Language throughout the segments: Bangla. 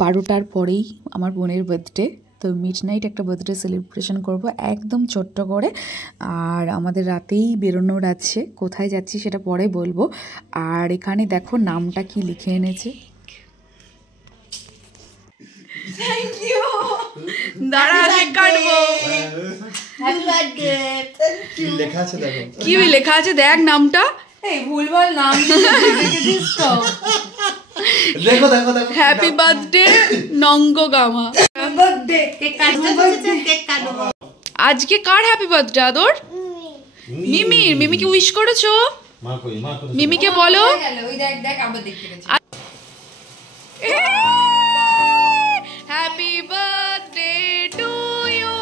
12টার পরেই আমার বোনের বার্থডে, তো মিডনাইট একটা বার্থডে সেলিব্রেশন করব একদম ছোট্ট করে। আর আমাদের রাতেই বেরোনোর আছে, কোথায় যাচ্ছি সেটা পরে বলবো। আর এখানে দেখো নামটা কি লিখে এনেছে। Thank you. দাঁড়া কাটবো। Happy birthday. কি লেখা আছে দেখো, কি লেখা আছে দেখ নামটা। এই ভুলভাল নাম লিখেছিস তো। দেখো দেখো দেখো, হ্যাপি বার্থডে নঙ্গগামা। বার্থডে কেক কাটবো। আজকে কার হ্যাপি বার্থডে আদর? মিমির। মিমিকে উইশ করেছো? মিমিকে বলো। ওই দেখ দেখ আবার দেখতে গেছে। Happy birthday to you,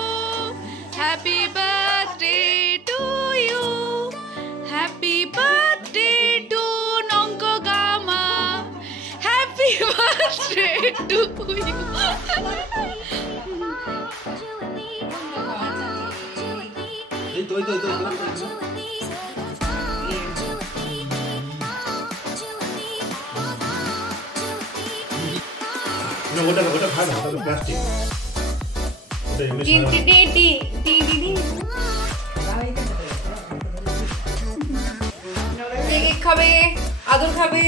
happy birthday to you, happy birthday to নঙ্গগামা, হ্যাপি বার্থডে টু ইউ। ওটা ভালো, ওটা প্লাস্টিক। কেক খাবে, আদর খাবে।